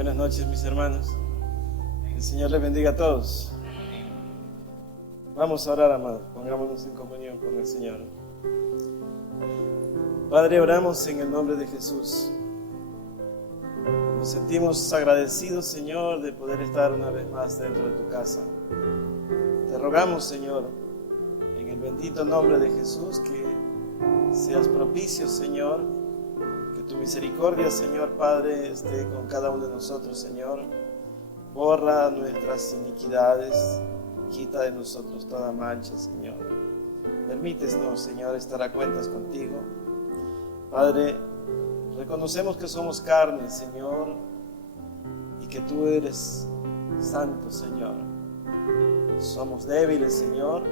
Buenas noches, mis hermanos. El Señor les bendiga a todos. Vamos a orar, amados. Pongámonos en comunión con el Señor. Padre, oramos en el nombre de Jesús. Nos sentimos agradecidos, Señor, de poder estar una vez más dentro de tu casa. Te rogamos, Señor, en el bendito nombre de Jesús, que seas propicio, Señor, que tu misericordia, Señor Padre, esté con cada uno de nosotros, Señor. Borra nuestras iniquidades, quita de nosotros toda mancha, Señor. Permítenos, Señor, estar a cuentas contigo. Padre, reconocemos que somos carne, Señor, y que tú eres santo, Señor. Somos débiles, Señor,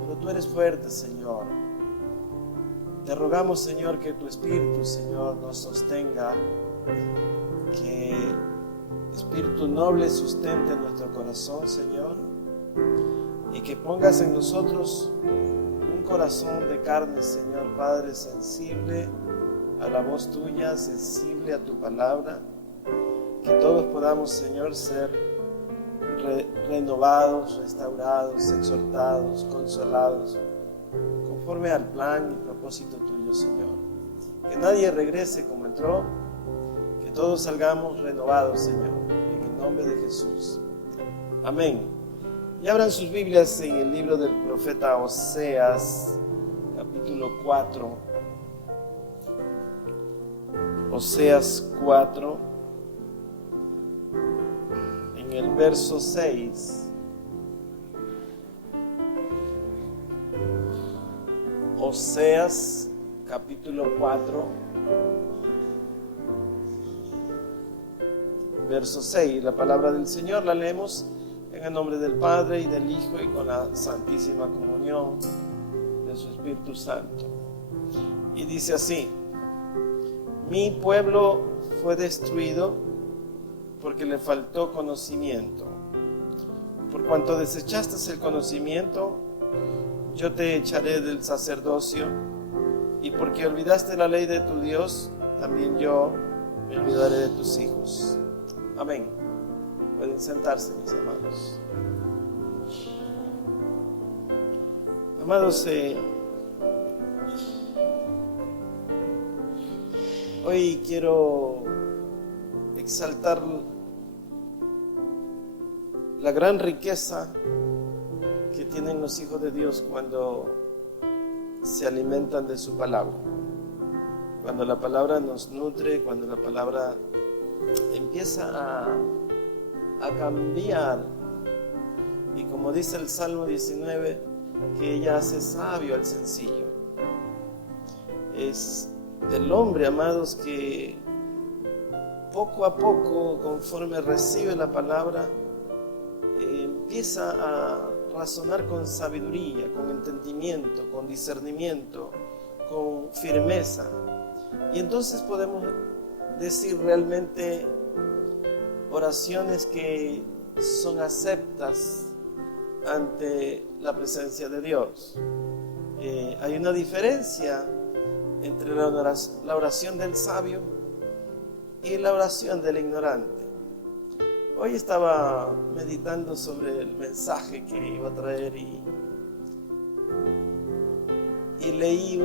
pero tú eres fuerte, Señor. Te rogamos, Señor, que tu Espíritu, Señor, nos sostenga, que Espíritu noble sustente nuestro corazón, Señor, y que pongas en nosotros un corazón de carne, Señor Padre, sensible a la voz tuya, sensible a tu palabra, que todos podamos, Señor, ser renovados, restaurados, exhortados, consolados, conforme al plan y propósito tuyo, Señor. Que nadie regrese como entró, que todos salgamos renovados, Señor, en el nombre de Jesús. Amén. Y abran sus Biblias en el libro del profeta Oseas, capítulo 4. Oseas 4, en el verso 6. Oseas capítulo 4, verso 6. La palabra del Señor la leemos en el nombre del Padre y del Hijo y con la santísima comunión de su Espíritu Santo. Y dice así: mi pueblo fue destruido porque le faltó conocimiento. Por cuanto desechaste el conocimiento, yo te echaré del sacerdocio, y porque olvidaste la ley de tu Dios, también yo me olvidaré de tus hijos. Amén. Pueden sentarse, mis hermanos. Amados, hoy quiero exaltar la gran riqueza que tienen los hijos de Dios cuando se alimentan de su palabra. Cuando la palabra nos nutre, cuando la palabra empieza a cambiar. Y como dice el Salmo 19, que ella hace sabio al sencillo. Es el hombre, amados, que poco a poco, conforme recibe la palabra, empieza a razonar con sabiduría, con entendimiento, con discernimiento, con firmeza. Y entonces podemos decir realmente oraciones que son aceptas ante la presencia de Dios. Hay una diferencia entre la oración del sabio y la oración del ignorante. Hoy estaba meditando sobre el mensaje que iba a traer y leí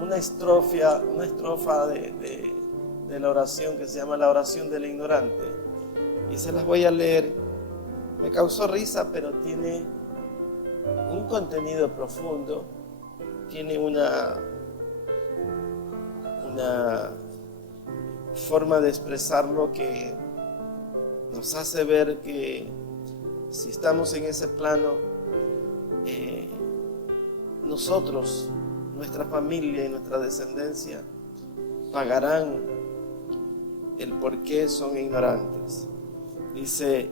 una estrofa de la oración que se llama la oración del ignorante, y se las voy a leer. Me causó risa, pero tiene un contenido profundo, tiene una forma de expresarlo que nos hace ver que si estamos en ese plano, nosotros, nuestra familia y nuestra descendencia pagarán el por qué son ignorantes. Dice: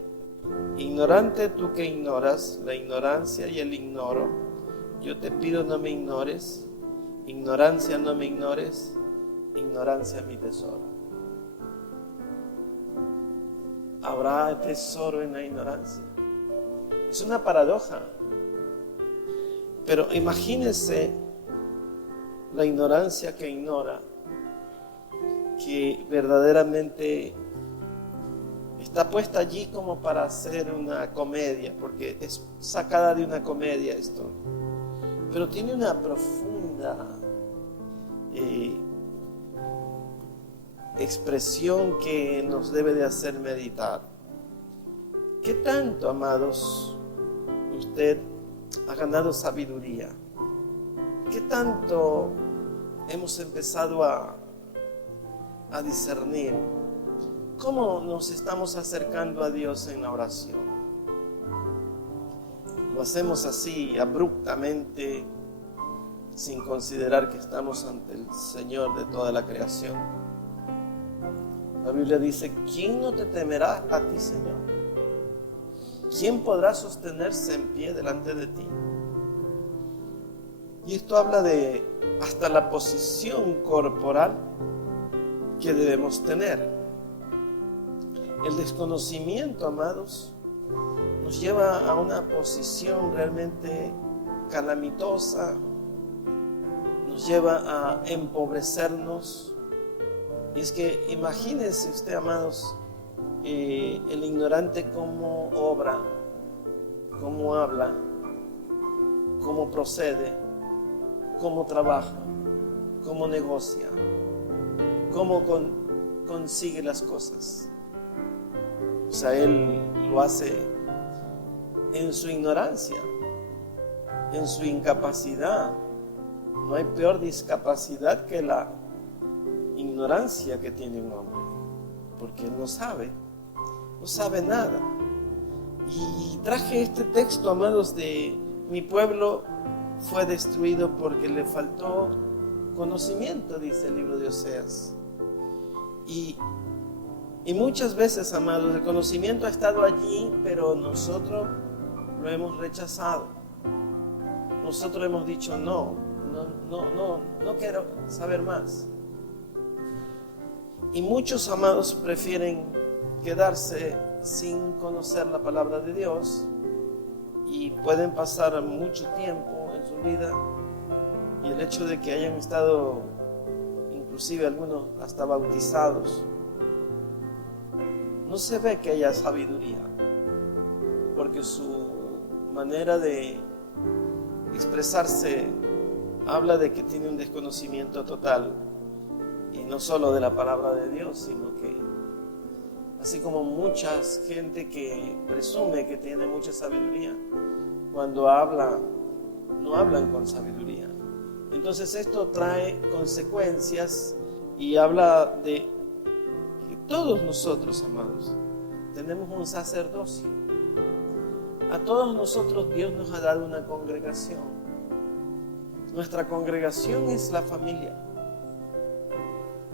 ignorante tú que ignoras la ignorancia y el ignoro, yo te pido no me ignores, ignorancia no me ignores, ignorancia mi tesoro. ¿Habrá tesoro en la ignorancia? Es una paradoja. Pero imagínense la ignorancia que ignora que verdaderamente está puesta allí como para hacer una comedia, porque es sacada de una comedia esto, pero tiene una profunda expresión que nos debe de hacer meditar. ¿Qué tanto, amados, usted ha ganado sabiduría? ¿Qué tanto hemos empezado a discernir? ¿Cómo nos estamos acercando a Dios en la oración? ¿Lo hacemos así, abruptamente, sin considerar que estamos ante el Señor de toda la creación? La Biblia dice: ¿quién no te temerá a ti, Señor? ¿Quién podrá sostenerse en pie delante de ti? Y esto habla de hasta la posición corporal que debemos tener. El desconocimiento, amados, nos lleva a una posición realmente calamitosa, nos lleva a empobrecernos. Y es que imagínense usted, amados, el ignorante cómo obra, cómo habla, cómo procede, cómo trabaja, cómo negocia, cómo consigue las cosas. O sea, él lo hace en su ignorancia, en su incapacidad. No hay peor discapacidad que la ignorancia que tiene un hombre, porque él no sabe nada. Y traje este texto, amados, de mi pueblo fue destruido porque le faltó conocimiento, dice el libro de Oseas. Y muchas veces, amados, el conocimiento ha estado allí, pero nosotros lo hemos rechazado. Nosotros hemos dicho no quiero saber más. Y muchos, amados, prefieren quedarse sin conocer la palabra de Dios y pueden pasar mucho tiempo en su vida, y el hecho de que hayan estado, inclusive algunos hasta bautizados, no se ve que haya sabiduría, porque su manera de expresarse habla de que tiene un desconocimiento total, y no solo de la palabra de Dios, sino que así como mucha gente que presume que tiene mucha sabiduría, cuando habla, no hablan con sabiduría. Entonces esto trae consecuencias y habla de que todos nosotros, amados, tenemos un sacerdocio. A todos nosotros Dios nos ha dado una congregación. Nuestra congregación es la familia,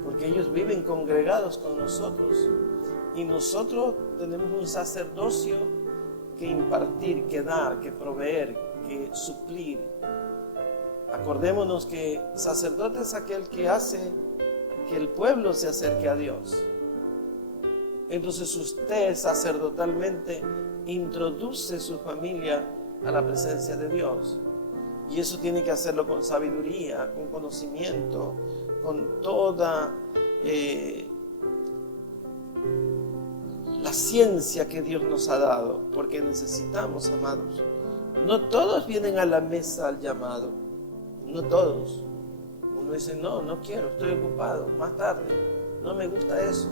porque ellos viven congregados con nosotros, y nosotros tenemos un sacerdocio que impartir, que dar, que proveer, que suplir. Acordémonos que sacerdote es aquel que hace que el pueblo se acerque a Dios. Entonces usted sacerdotalmente introduce su familia a la presencia de Dios, y eso tiene que hacerlo con sabiduría, con conocimiento, con toda la ciencia que Dios nos ha dado, porque necesitamos, amados. No todos vienen a la mesa al llamado, no todos. Uno dice: no quiero, estoy ocupado, más tarde, no me gusta eso,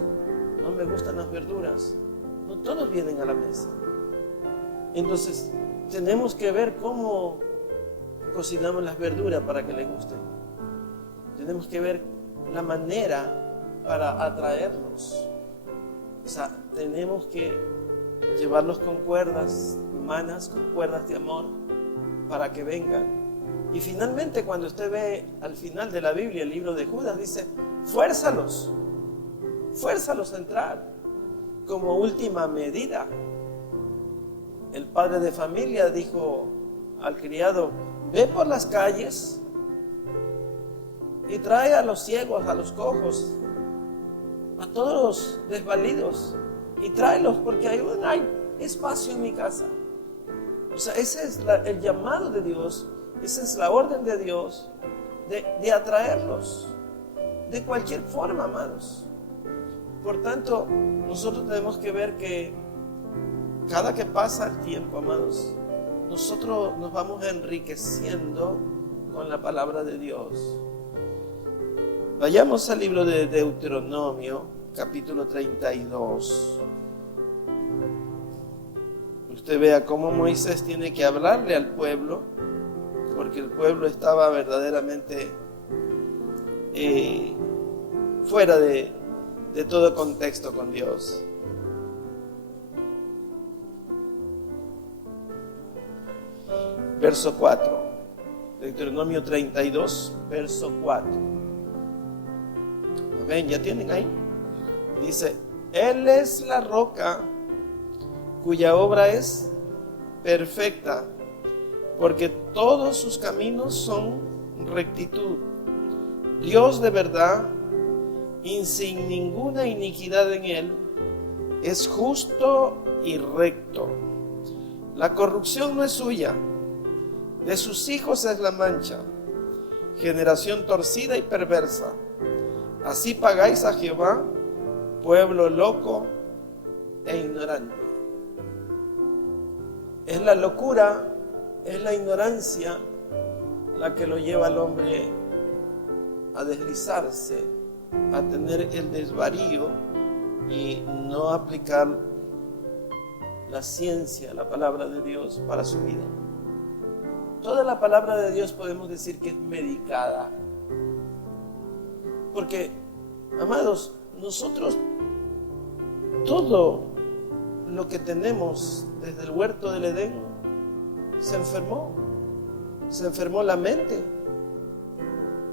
no me gustan las verduras. No todos vienen a la mesa. Entonces tenemos que ver cómo cocinamos las verduras para que les gusten. Tenemos que ver la manera para atraerlos. O sea, tenemos que llevarlos con cuerdas humanas, con cuerdas de amor, para que vengan. Y finalmente, cuando usted ve al final de la Biblia, el libro de Judas, dice: fuérzalos a entrar, como última medida. El padre de familia dijo al criado: ve por las calles y trae a los ciegos, a los cojos, a todos los desvalidos, y tráelos, porque hay espacio en mi casa. O sea, ese es el llamado de Dios, esa es la orden de Dios, de atraerlos, de cualquier forma, amados. Por tanto, nosotros tenemos que ver que cada que pasa el tiempo, amados, nosotros nos vamos enriqueciendo con la palabra de Dios. Vayamos al libro de Deuteronomio, capítulo 32. Usted vea cómo Moisés tiene que hablarle al pueblo, porque el pueblo estaba verdaderamente fuera de todo contexto con Dios. Verso 4, Deuteronomio 32, verso 4. ¿Ven? ¿Ya tienen ahí? Dice: Él es la roca cuya obra es perfecta, porque todos sus caminos son rectitud. Dios de verdad, y sin ninguna iniquidad en él, es justo y recto. La corrupción no es suya, de sus hijos es la mancha, generación torcida y perversa. Así pagáis a Jehová, pueblo loco e ignorante. Es la locura, es la ignorancia la que lo lleva al hombre a deslizarse, a tener el desvarío y no aplicar la ciencia, la palabra de Dios para su vida. Toda la palabra de Dios podemos decir que es medicada. Porque, amados, nosotros todo lo que tenemos desde el huerto del Edén se enfermó. Se enfermó la mente,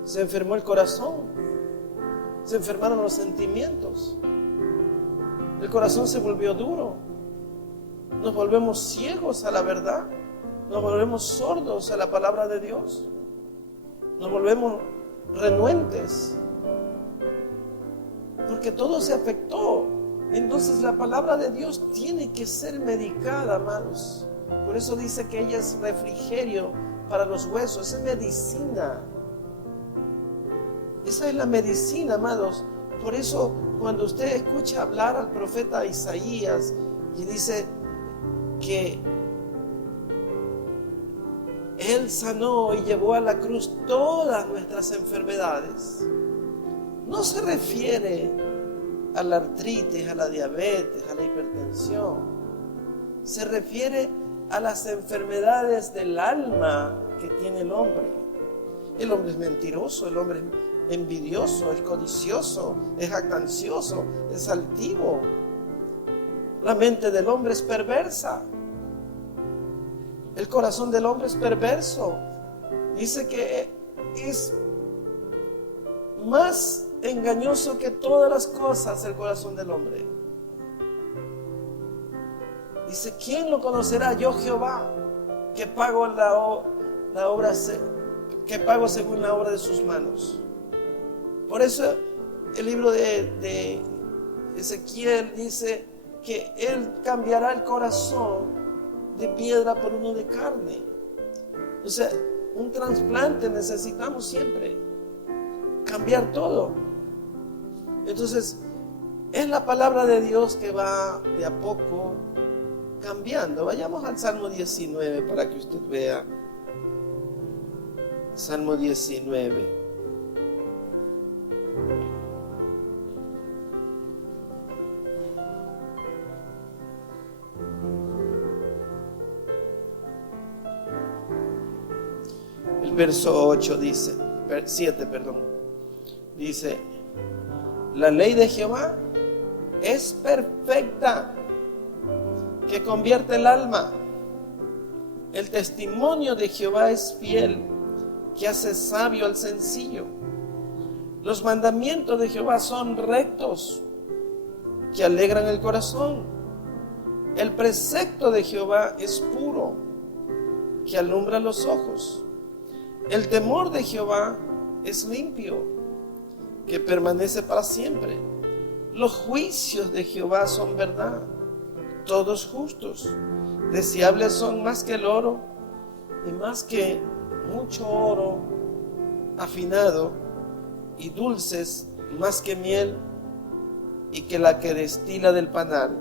se enfermó el corazón, se enfermaron los sentimientos. El corazón se volvió duro. Nos volvemos ciegos a la verdad. Nos volvemos sordos a la palabra de Dios. Nos volvemos renuentes. Porque todo se afectó. Entonces la palabra de Dios tiene que ser medicada, amados. Por eso dice que ella es refrigerio para los huesos, es medicina. Esa es la medicina, amados. Por eso cuando usted escucha hablar al profeta Isaías y dice que Él sanó y llevó a la cruz todas nuestras enfermedades, no se refiere a la artritis, a la diabetes, a la hipertensión. Se refiere a las enfermedades del alma que tiene el hombre. El hombre es mentiroso, el hombre es envidioso, es codicioso, es jactancioso, es altivo. La mente del hombre es perversa. El corazón del hombre es perverso. Dice que es más engañoso que todas las cosas el corazón del hombre. Dice: ¿quién lo conocerá? Yo, Jehová, que pago que pago según la obra de sus manos. Por eso el libro de Ezequiel dice que Él cambiará el corazón de piedra por uno de carne. O sea, un trasplante necesitamos siempre, cambiar todo. Entonces, es la palabra de Dios que va de a poco cambiando. Vayamos al Salmo 19 para que usted vea. Salmo 19. El verso 8 dice, 7, dice: la ley de Jehová es perfecta, que convierte el alma. El testimonio de Jehová es fiel, que hace sabio al sencillo. Los mandamientos de Jehová son rectos, que alegran el corazón. El precepto de Jehová es puro, que alumbra los ojos. El temor de Jehová es limpio, que permanece para siempre. Los juicios de Jehová son verdad, todos justos. Deseables son más que el oro, y más que mucho oro afinado, y dulces más que miel y que la que destila del panal.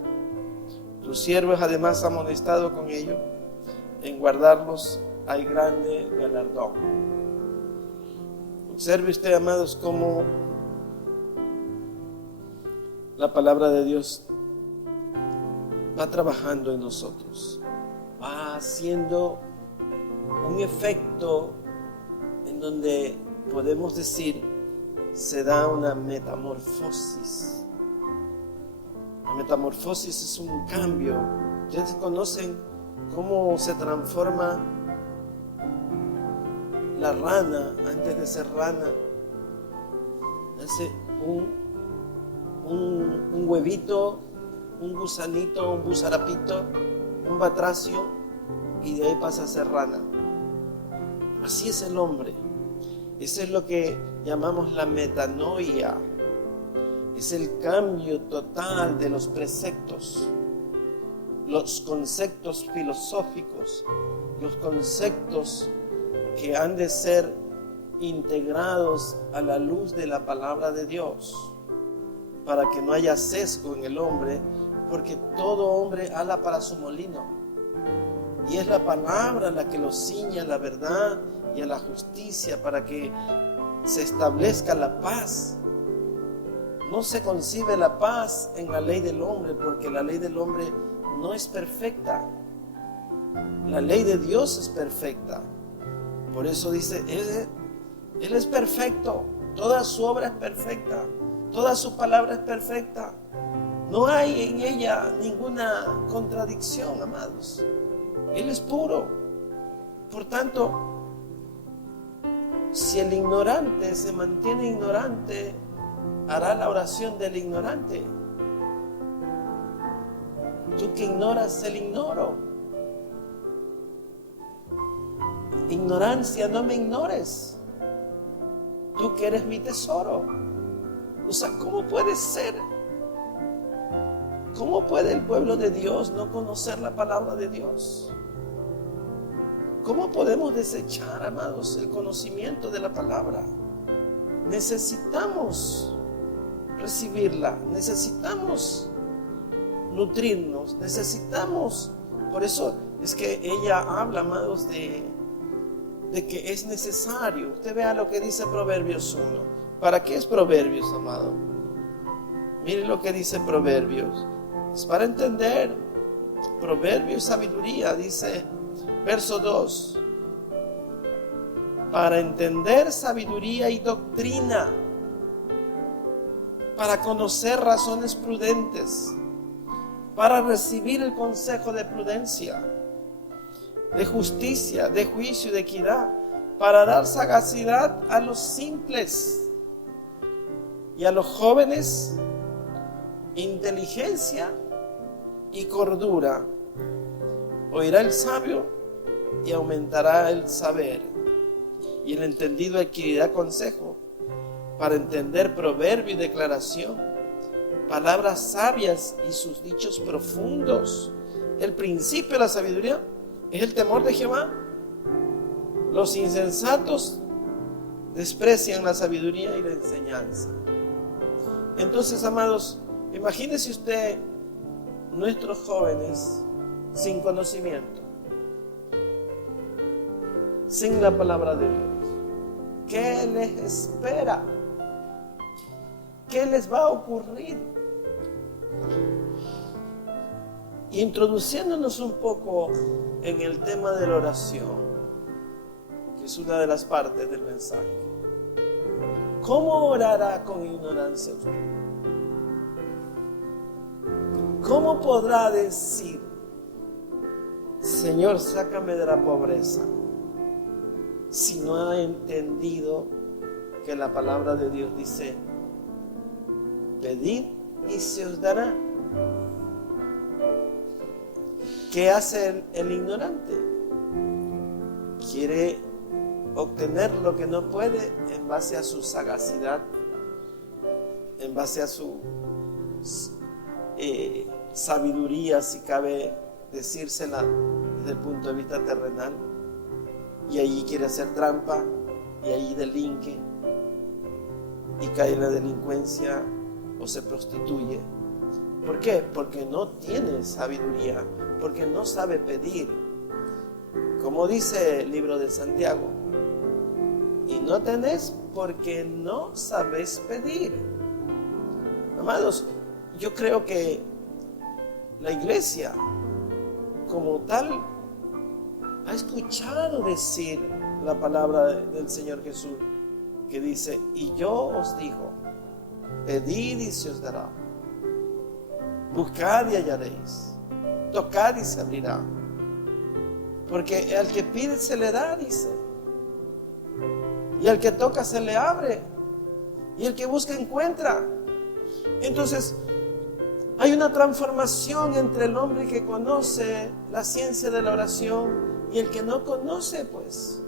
Tu siervo es además amonestado con ello. En guardarlos hay grande galardón. Observe usted, amados, cómo la palabra de Dios va trabajando en nosotros, va haciendo un efecto en donde podemos decir se da una metamorfosis. La metamorfosis es un cambio. Ustedes conocen cómo se transforma la rana antes de ser rana. Hace un huevito, un gusanito, un busarapito, un batracio, y de ahí pasa a ser rana. Así es el hombre. Eso es lo que llamamos la metanoia. Es el cambio total de los preceptos, los conceptos filosóficos, los conceptos que han de ser integrados a la luz de la palabra de Dios, para que no haya sesgo en el hombre, porque todo hombre ala para su molino, y es la palabra la que lo ciña a la verdad y a la justicia, para que se establezca la paz. No se concibe la paz en la ley del hombre, porque la ley del hombre no es perfecta. La ley de Dios es perfecta. Por eso dice, Él es perfecto, toda su obra es perfecta, toda su palabra es perfecta. No hay en ella ninguna contradicción, amados. Él es puro. Por tanto, si el ignorante se mantiene ignorante, hará la oración del ignorante. Tú que ignoras el ignoro. Ignorancia, no me ignores. Tú que eres mi tesoro. O sea, ¿cómo puede ser? ¿Cómo puede el pueblo de Dios no conocer la palabra de Dios? ¿Cómo podemos desechar, amados, el conocimiento de la palabra? Necesitamos recibirla, necesitamos nutrirnos, necesitamos. Por eso es que ella habla, amados, de que es necesario. Usted vea lo que dice Proverbios 1. ¿Para qué es Proverbios, amado? Mire lo que dice Proverbios. Es para entender. Proverbios, sabiduría, dice verso 2. Para entender sabiduría y doctrina, para conocer razones prudentes, para recibir el consejo de prudencia, de justicia, de juicio y de equidad, para dar sagacidad a los simples y a los jóvenes, inteligencia y cordura. Oirá el sabio y aumentará el saber, y el entendido adquirirá consejo, para entender proverbio y declaración, palabras sabias y sus dichos profundos. El principio de la sabiduría es el temor de Jehová. Los insensatos desprecian la sabiduría y la enseñanza. Entonces, amados, imagínese usted nuestros jóvenes sin conocimiento, sin la palabra de Dios. ¿Qué les espera? ¿Qué les va a ocurrir? Introduciéndonos un poco en el tema de la oración, que es una de las partes del mensaje. ¿Cómo orará con ignorancia usted? ¿Cómo podrá decir, Señor, sácame de la pobreza, si no ha entendido que la palabra de Dios dice, pedid y se os dará? ¿Qué hace el ignorante? Quiere obtener lo que no puede en base a su sagacidad, en base a su sabiduría, si cabe decírsela desde el punto de vista terrenal, y allí quiere hacer trampa y allí delinque. y cae en la delincuencia o se prostituye. ¿Por qué? Porque no tiene sabiduría, porque no sabe pedir. Como dice el libro de Santiago, y no tenés porque no sabes pedir. Amados, yo creo que la iglesia como tal ha escuchado decir la palabra del Señor Jesús, que dice: y yo os digo, pedid y se os dará, buscad y hallaréis, tocad y se abrirá, porque al que pide se le da, dice, y al que toca se le abre, y el que busca encuentra. Entonces hay una transformación entre el hombre que conoce la ciencia de la oración y el que no conoce. Pues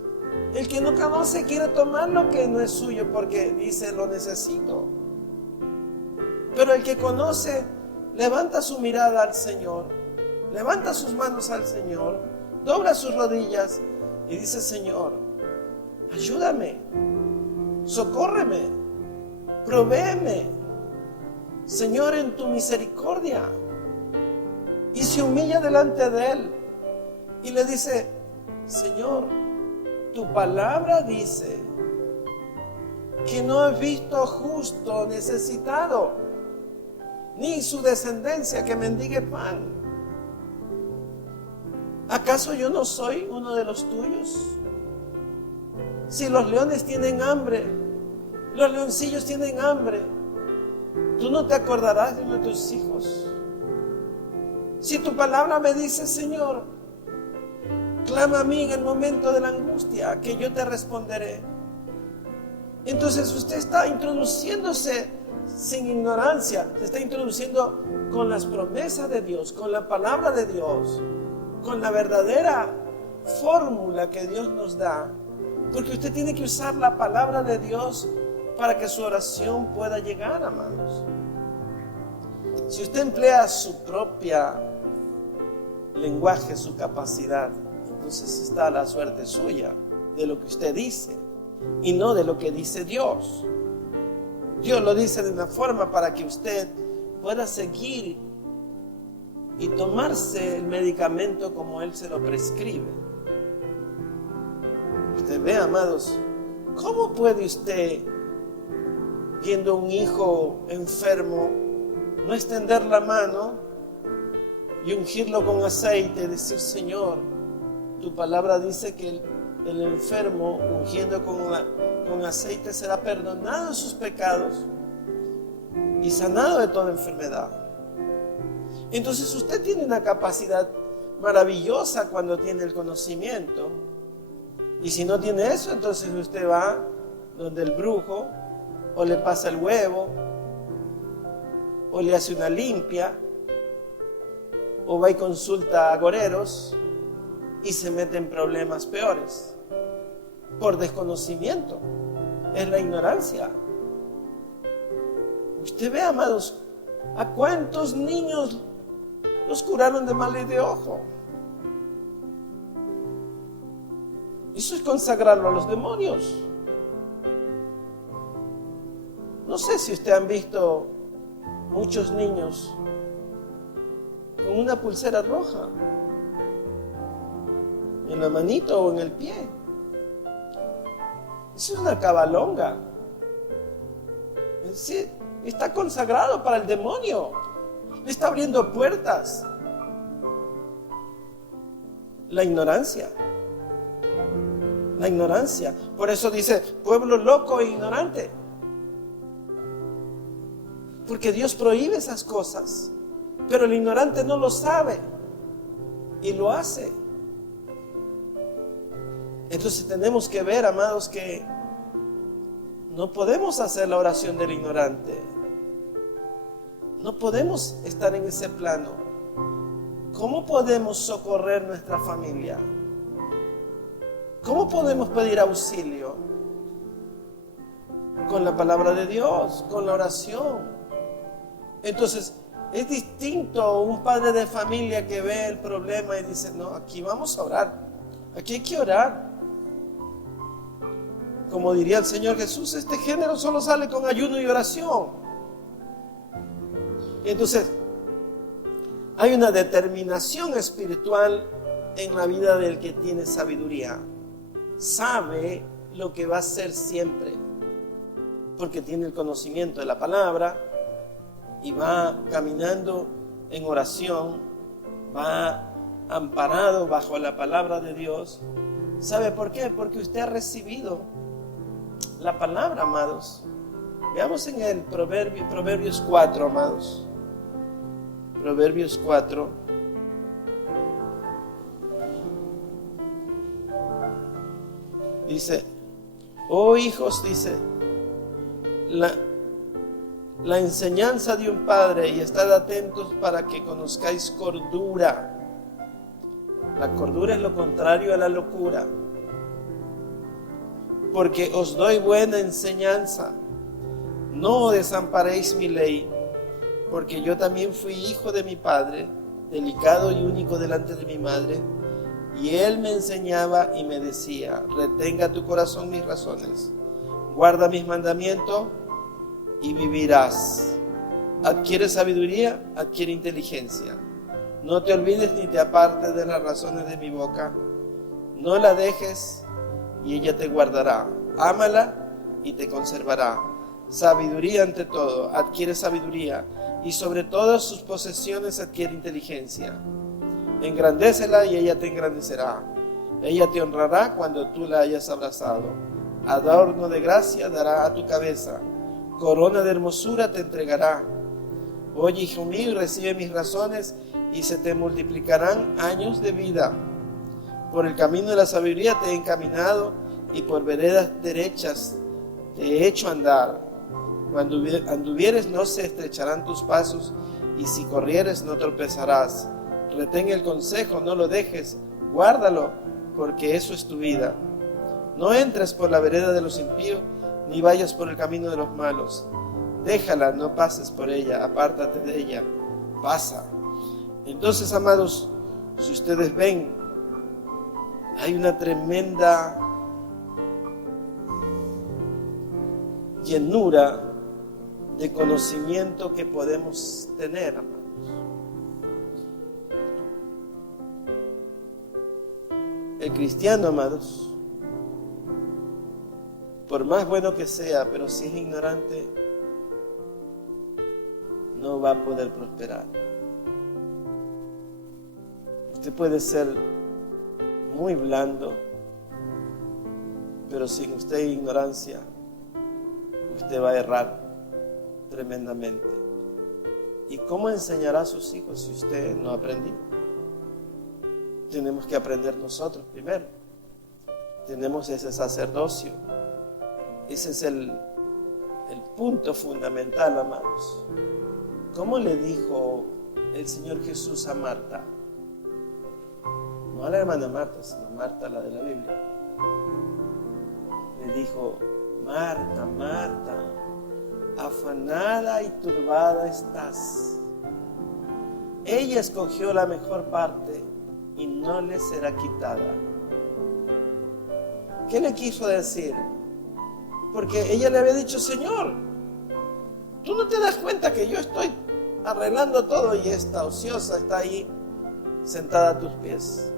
el que no conoce quiere tomar lo que no es suyo porque dice: lo necesito. Pero el que conoce levanta su mirada al Señor, levanta sus manos al Señor, dobla sus rodillas y dice: Señor, ayúdame, socórreme, provéeme, Señor, en tu misericordia. Y se humilla delante de Él y le dice: Señor, tu palabra dice que no has visto justo necesitado, ni su descendencia que mendigue pan. ¿Acaso yo no soy uno de los tuyos? Si los leones tienen hambre, los leoncillos tienen hambre, ¿tú no te acordarás de uno de tus hijos? Si tu palabra me dice: Señor, clama a mí en el momento de la angustia, que yo te responderé. Entonces usted está introduciéndose sin ignorancia, se está introduciendo con las promesas de Dios, con la palabra de Dios, con la verdadera fórmula que Dios nos da, porque usted tiene que usar la palabra de Dios para que su oración pueda llegar, amados. Si usted emplea su propia lenguaje, su capacidad, entonces está a la suerte suya de lo que usted dice y no de lo que dice Dios. Dios lo dice de una forma para que usted pueda seguir y tomarse el medicamento como Él se lo prescribe. Usted ve, amados, ¿cómo puede usted, viendo un hijo enfermo, no extender la mano y ungirlo con aceite y decir: Señor, tu palabra dice que el enfermo, ungiendo con aceite, será perdonado de sus pecados y sanado de toda enfermedad? Entonces usted tiene una capacidad maravillosa cuando tiene el conocimiento. Y si no tiene eso, entonces usted va donde el brujo, o le pasa el huevo, o le hace una limpia, o va y consulta a agoreros y se mete en problemas peores por desconocimiento. Es la ignorancia. Usted ve, amados, a cuántos niños los curaron de mal de ojo. Eso es consagrarlo a los demonios. No sé si ustedes han visto muchos niños con una pulsera roja en la manito o en el pie. Eso es una cabalonga. Es decir, está consagrado para el demonio. Le está abriendo puertas. La ignorancia. La ignorancia. Por eso dice: pueblo loco e ignorante. Porque Dios prohíbe esas cosas, pero el ignorante no lo sabe y lo hace. Entonces tenemos que ver, amados, que no podemos hacer la oración del ignorante. No podemos estar en ese plano. ¿Cómo podemos socorrer nuestra familia? ¿Cómo podemos pedir auxilio? Con la palabra de Dios, con la oración. Entonces, es distinto un padre de familia que ve el problema y dice: no, aquí vamos a orar, aquí hay que orar. como diría el Señor Jesús, este género solo sale con ayuno y oración. Y entonces, hay una determinación espiritual en la vida del que tiene sabiduría. Sabe lo que va a hacer siempre, porque tiene el conocimiento de la palabra y va caminando en oración, va amparado bajo la palabra de Dios. ¿Sabe por qué? Porque usted ha recibido la palabra, amados. Veamos en el Proverbios 4, amados. Proverbios 4. Dice, oh hijos, dice, la enseñanza de un padre, y estad atentos para que conozcáis cordura. La cordura es lo contrario a la locura. Porque os doy buena enseñanza. No desamparéis mi ley, porque yo también fui hijo de mi padre, delicado y único delante de mi madre. Y él me enseñaba y me decía, retenga tu corazón mis razones, guarda mis mandamientos y vivirás. Adquiere sabiduría, adquiere inteligencia. No te olvides ni te apartes de las razones de mi boca. No la dejes y ella te guardará. Ámala y te conservará. Sabiduría ante todo, adquiere sabiduría, y sobre todas sus posesiones adquiere inteligencia. Engrandécela y ella te engrandecerá. Ella te honrará cuando tú la hayas abrazado. Adorno de gracia dará a tu cabeza. Corona de hermosura te entregará. Oye, hijo mío, y recibe mis razones, y se te multiplicarán años de vida. Por el camino de la sabiduría te he encaminado, y por veredas derechas te he hecho andar. Cuando anduvieres no se estrecharán tus pasos, y si corrieres no tropezarás. Retén el consejo, no lo dejes, guárdalo, porque eso es tu vida. No entres por la vereda de los impíos, ni vayas por el camino de los malos. Déjala, no pases por ella, apártate de ella, pasa. Entonces, amados, si ustedes ven, hay una tremenda llenura de conocimiento que podemos tener, amados. El cristiano, amados, por más bueno que sea, pero si es ignorante, no va a poder prosperar. Usted puede ser muy blando, pero sin usted ignorancia, usted va a errar tremendamente. ¿Y cómo enseñará a sus hijos si usted no ha aprendido? Tenemos que aprender nosotros primero. Tenemos ese sacerdocio. Ese es el punto fundamental, amados. ¿Cómo le dijo el Señor Jesús a Marta? No a la hermana Marta, sino Marta, la de la Biblia. Le dijo, Marta, Marta, afanada y turbada estás. Ella escogió la mejor parte y no le será quitada. ¿Qué le quiso decir? Porque ella le había dicho, Señor, tú no te das cuenta que yo estoy arreglando todo y esta ociosa está ahí sentada a tus pies.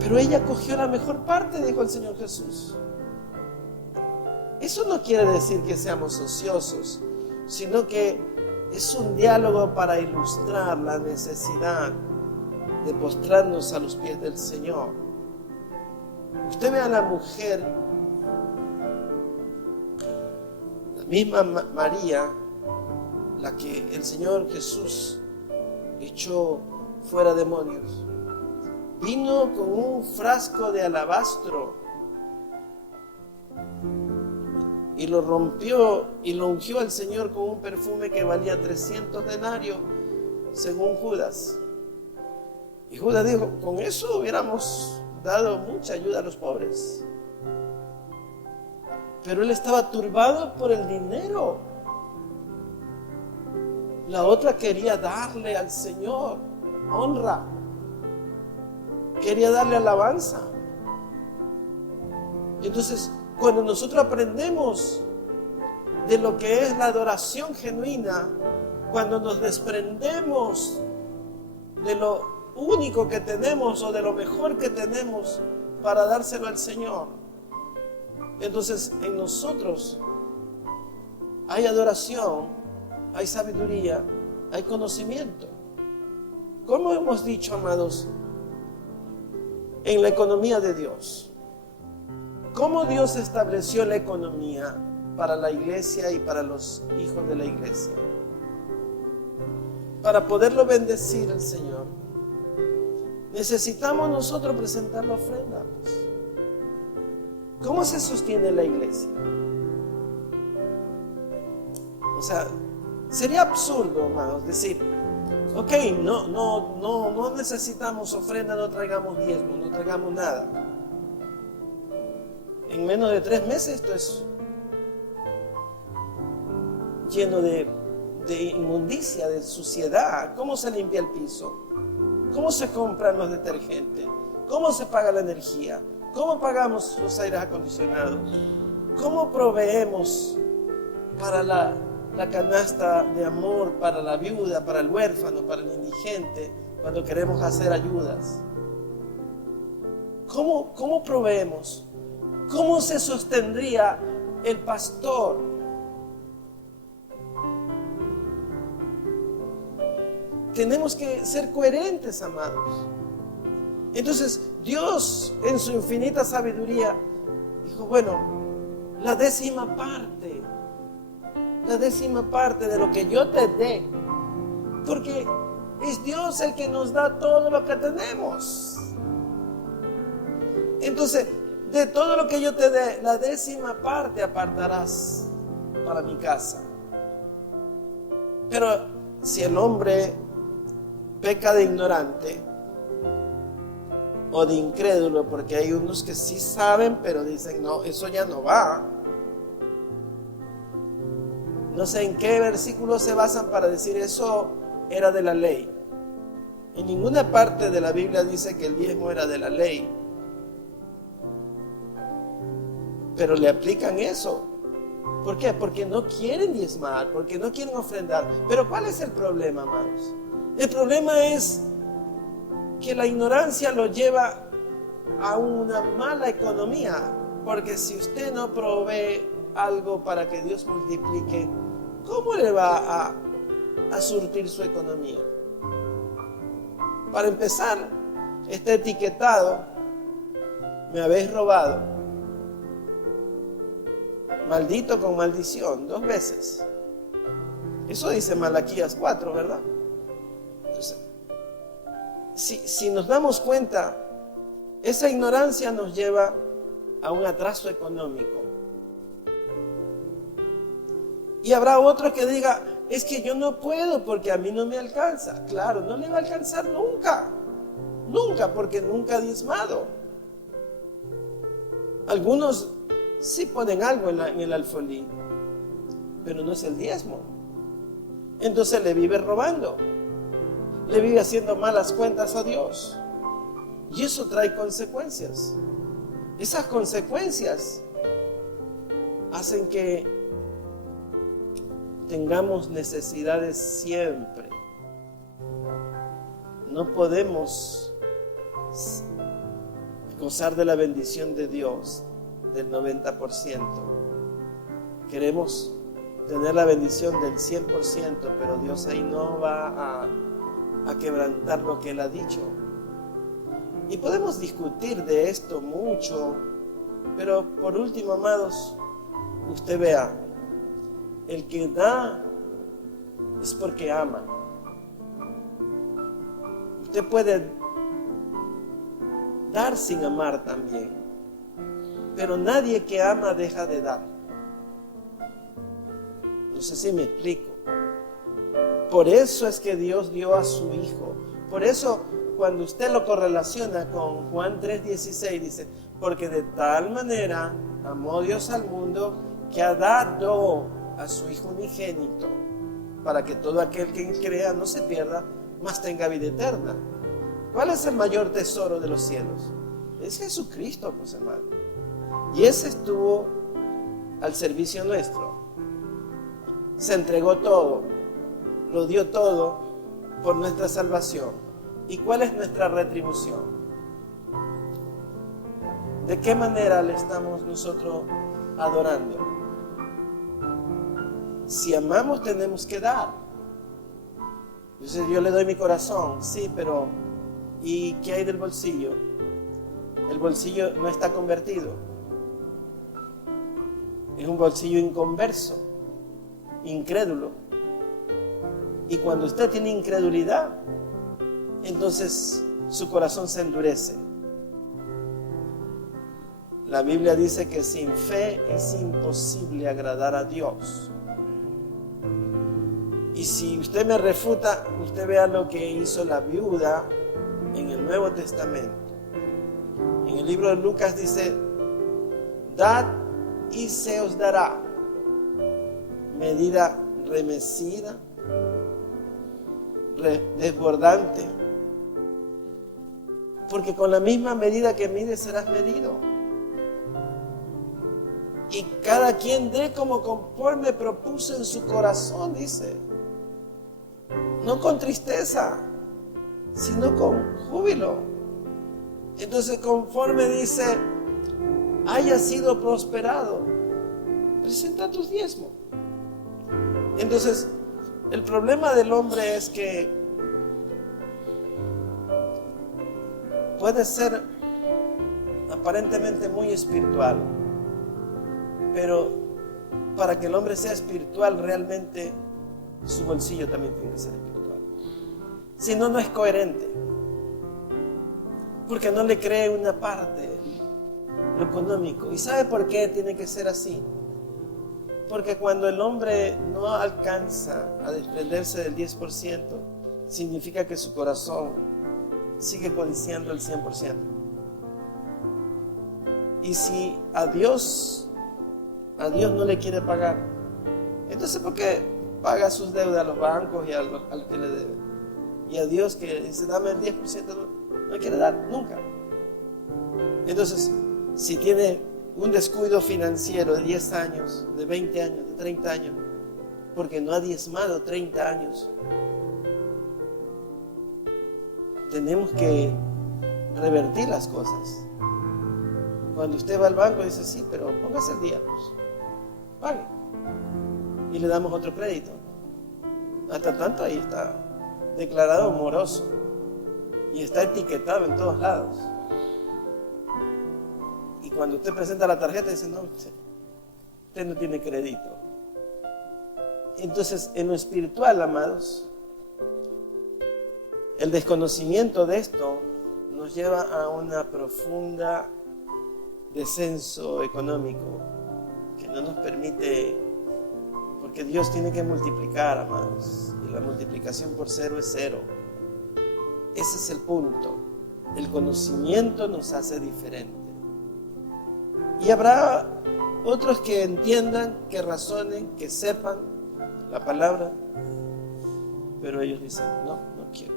Pero ella cogió la mejor parte, dijo el Señor Jesús. Eso no quiere decir que seamos ociosos, sino que es un diálogo para ilustrar la necesidad de postrarnos a los pies del Señor. Usted ve a la mujer, la misma María, la que el Señor Jesús echó fuera demonios. Vino con un frasco de alabastro y lo rompió y lo ungió al Señor con un perfume que valía 300 denarios, según Judas. Y Judas dijo, con eso hubiéramos dado mucha ayuda a los pobres. Pero él estaba turbado por el dinero. La otra quería darle al Señor honra. quería darle alabanza. Entonces, cuando nosotros aprendemos de lo que es la adoración genuina, cuando nos desprendemos de lo único que tenemos o de lo mejor que tenemos para dárselo al Señor, entonces en nosotros hay adoración, hay sabiduría, hay conocimiento. Como hemos dicho, amados, en la economía de Dios, ¿cómo Dios estableció la economía para la iglesia y para los hijos de la iglesia? Para poderlo bendecir el Señor, necesitamos nosotros presentar la ofrenda. ¿Cómo se sostiene la iglesia? O sea, sería absurdo, hermanos, decir, ok, no necesitamos ofrenda, no traigamos diezmo, no traigamos nada. En menos de 3 meses esto es lleno de inmundicia, de suciedad. ¿Cómo se limpia el piso? ¿Cómo se compran los detergentes? ¿Cómo se paga la energía? ¿Cómo pagamos los aires acondicionados? ¿Cómo proveemos para la canasta de amor, para la viuda, para el huérfano, para el indigente, cuando queremos hacer ayudas? ¿Cómo proveemos? ¿Cómo se sostendría el pastor? Tenemos que ser coherentes, amados. Entonces, Dios, en su infinita sabiduría, dijo, bueno, la décima parte de lo que yo te dé, porque es Dios el que nos da todo lo que tenemos. Entonces, de todo lo que yo te dé, la décima parte apartarás para mi casa. Pero si el hombre peca de ignorante o de incrédulo, porque hay unos que sí saben, pero dicen, no, eso ya no va. No sé en qué versículos se basan para decir eso era de la ley. En ninguna parte de la Biblia dice que el diezmo era de la ley. Pero le aplican eso. ¿Por qué? Porque no quieren diezmar, porque no quieren ofrendar. Pero ¿cuál es el problema, amados? El problema es que la ignorancia lo lleva a una mala economía. Porque si usted no provee algo para que Dios multiplique, ¿cómo le va a surtir su economía? Para empezar, está etiquetado, me habéis robado. Maldito con maldición, 2 veces. Eso dice Malaquías 4, ¿verdad? Entonces, si nos damos cuenta, esa ignorancia nos lleva a un atraso económico. Y habrá otro que diga, es que yo no puedo porque a mí no me alcanza. Claro, no le va a alcanzar nunca. Nunca, porque nunca ha diezmado. Algunos sí ponen algo en el alfolí, pero no es el diezmo. Entonces le vive robando, le vive haciendo malas cuentas a Dios. Y eso trae consecuencias. Esas consecuencias hacen que tengamos necesidades siempre. No podemos gozar de la bendición de Dios del 90%. Queremos tener la bendición del 100%, pero Dios ahí no va a quebrantar lo que Él ha dicho. Y podemos discutir de esto mucho, pero por último, amados, usted vea, el que da es porque ama. Usted puede dar sin amar también, pero nadie que ama deja de dar. No sé si me explico. Por eso es que Dios dio a su Hijo. Por eso cuando usted lo correlaciona con Juan 3:16, dice, porque de tal manera amó Dios al mundo que ha dado a su Hijo unigénito, para que todo aquel que crea no se pierda, mas tenga vida eterna. ¿Cuál es el mayor tesoro de los cielos? Es Jesucristo, pues hermano. Y ese estuvo al servicio nuestro. Se entregó todo, lo dio todo por nuestra salvación. ¿Y cuál es nuestra retribución? ¿De qué manera le estamos nosotros adorando? Si amamos, tenemos que dar. Entonces yo le doy mi corazón, sí, pero ¿y qué hay del bolsillo? El bolsillo no está convertido. Es un bolsillo inconverso, incrédulo. Y cuando usted tiene incredulidad, entonces su corazón se endurece. La Biblia dice que sin fe es imposible agradar a Dios. Y si usted me refuta, usted vea lo que hizo la viuda en el Nuevo Testamento. En el libro de Lucas dice: dad y se os dará, medida remecida, desbordante, porque con la misma medida que mides serás medido. Y cada quien dé como conforme propuso en su corazón, dice. No con tristeza, sino con júbilo. Entonces, conforme dice, haya sido prosperado, presenta tus diezmos. Entonces, el problema del hombre es que puede ser aparentemente muy espiritual, pero para que el hombre sea espiritual, realmente su bolsillo también tiene que ser espiritual. Si no, no es coherente, porque no le cree una parte, lo económico. ¿Y sabe por qué tiene que ser así? Porque cuando el hombre no alcanza a desprenderse del 10%, significa que su corazón sigue codiciando el 100%. Y si a Dios no le quiere pagar, entonces ¿por qué paga sus deudas a los bancos y a los que le deben? Y a Dios, que dice dame el 10%, no quiere dar nunca. Entonces, si tiene un descuido financiero de 10 años, de 20 años, de 30 años, porque no ha diezmado 30 años, tenemos que revertir las cosas. Cuando usted va al banco dice, sí, pero póngase el día, pues, pague. Y le damos otro crédito. Hasta tanto ahí está declarado moroso y está etiquetado en todos lados. Y cuando usted presenta la tarjeta dice, no, usted no tiene crédito. Entonces, en lo espiritual, amados, el desconocimiento de esto nos lleva a una profunda descenso económico que no nos permite, porque Dios tiene que multiplicar, amados, y la multiplicación por cero es cero. Ese es el punto. El conocimiento nos hace diferente. Y habrá otros que entiendan, que razonen, que sepan la palabra, pero ellos dicen, no quiero.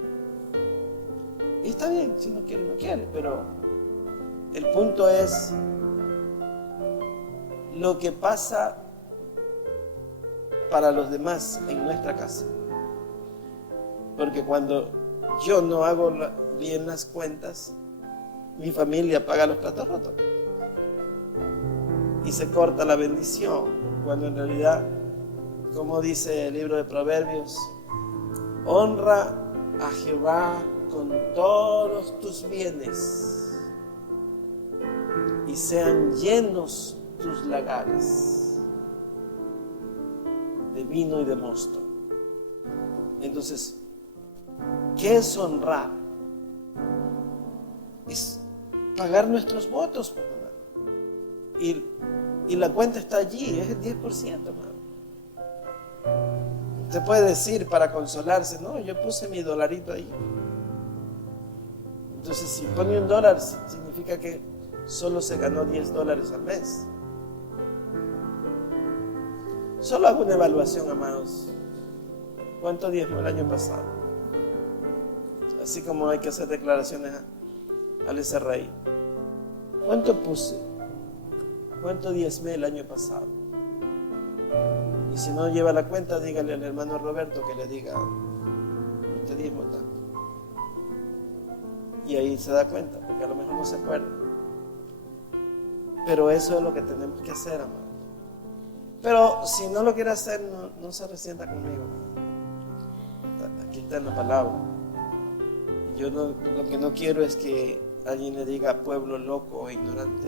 Y está bien, si no quiere, no quiere, pero el punto es lo que pasa para los demás en nuestra casa. Porque cuando yo no hago bien las cuentas, mi familia paga los platos rotos. Y se corta la bendición, cuando en realidad, como dice el libro de Proverbios, honra a Jehová con todos tus bienes y sean llenos tus lagares de vino y de mosto. Entonces, ¿qué es honrar? Es pagar nuestros votos, por hermano. Y la cuenta está allí, es el 10%, hermano. Usted puede decir para consolarse, no, yo puse mi dolarito ahí. Entonces, si pone $1, significa que solo se ganó $10 al mes. Solo hago una evaluación, amados. ¿Cuánto diezmó el año pasado? Así como hay que hacer declaraciones al SRI. ¿Cuánto puse? ¿Cuánto diezmé el año pasado? Y si no lleva la cuenta, dígale al hermano Roberto que le diga, usted diezmo tanto. Y ahí se da cuenta, porque a lo mejor no se acuerda. Pero eso es lo que tenemos que hacer, amado. Pero si no lo quiere hacer, no se resienta conmigo. Aquí está en la palabra. Yo lo que no quiero es que alguien le diga pueblo loco o ignorante.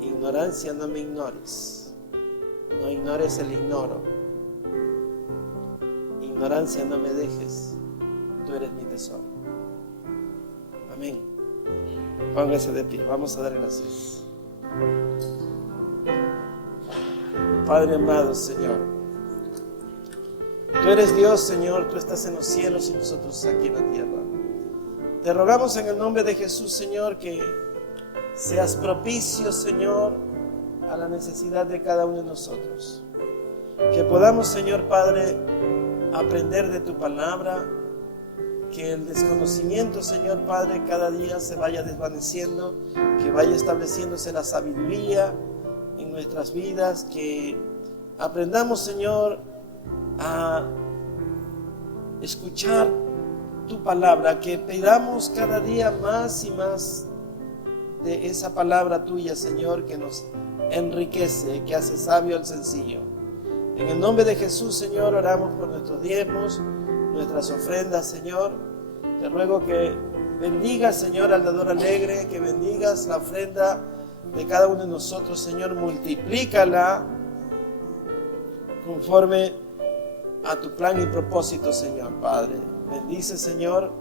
Ignorancia, no me ignores. No ignores el ignoro. Ignorancia, no me dejes. Tú eres mi tesoro. Amén. Póngase de pie. Vamos a dar gracias. Padre amado, Señor. Tú eres Dios, Señor. Tú estás en los cielos y nosotros aquí en la tierra. Te rogamos en el nombre de Jesús, Señor, que seas propicio, Señor, a la necesidad de cada uno de nosotros. Que podamos, Señor Padre, aprender de tu palabra. Que el desconocimiento, Señor Padre, cada día se vaya desvaneciendo. Que vaya estableciéndose la sabiduría en nuestras vidas. Que aprendamos, Señor, a escuchar tu palabra. Que pidamos cada día más y más de esa palabra tuya, Señor, que nos enriquece, que hace sabio al sencillo. En el nombre de Jesús, Señor, oramos por nuestros diezmos, nuestras ofrendas, Señor. Te ruego que bendigas, Señor, al dador alegre, que bendigas la ofrenda de cada uno de nosotros, Señor. Multiplícala conforme a tu plan y propósito, Señor, Padre. Bendice, Señor,